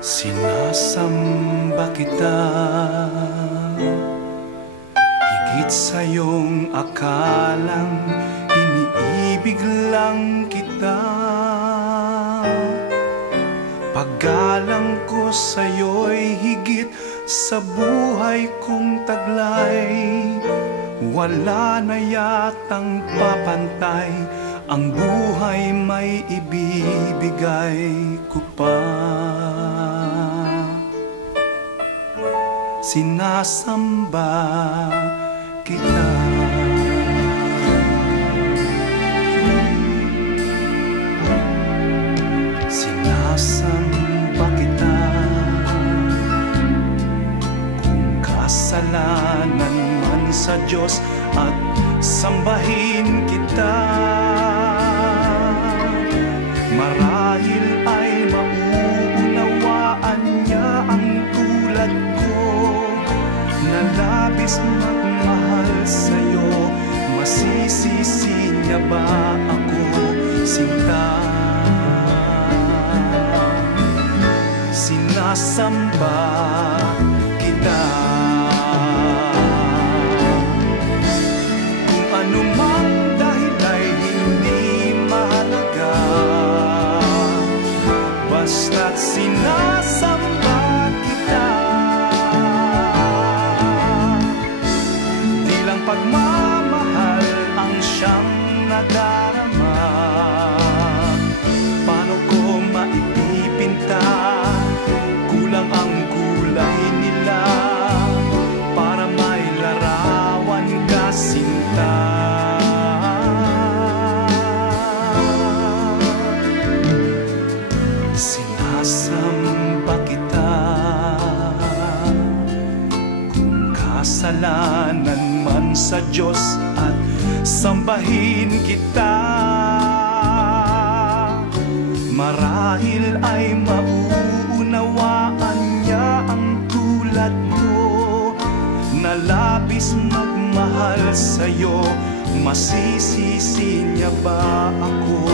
Sinasamba kita, higit sa iyong akalang iniibig lang kita. Paggalang ko sa'yo'y higit sa buhay kong taglay. Wala na yatang papantay, ang buhay may ibibigay ko pa. Sinasamba kita. Sinasamba kita. Kung kasalanan man sa Diyos at sambahin kita, marahil ay mauunawaan niya ang tulad ko, na labis magmahal sa'yo. Masisisi niya ba ako, sinta? Sinasamba kita. Kung anumang dahil ay hindi mahalaga, basta't sinasamba kita. Di lang pagmamahal ang siyang nadarama, paano ko maipipinta? Kulang ang kulay nila para may larawan ka, sinta. Sinasamba kita. Kung kasalanan man sa Diyos at sambahin kita, marahil ay mauunawaan niya ang tulad ko, na labis magmahal sa'yo. Masisisi niya ba ako?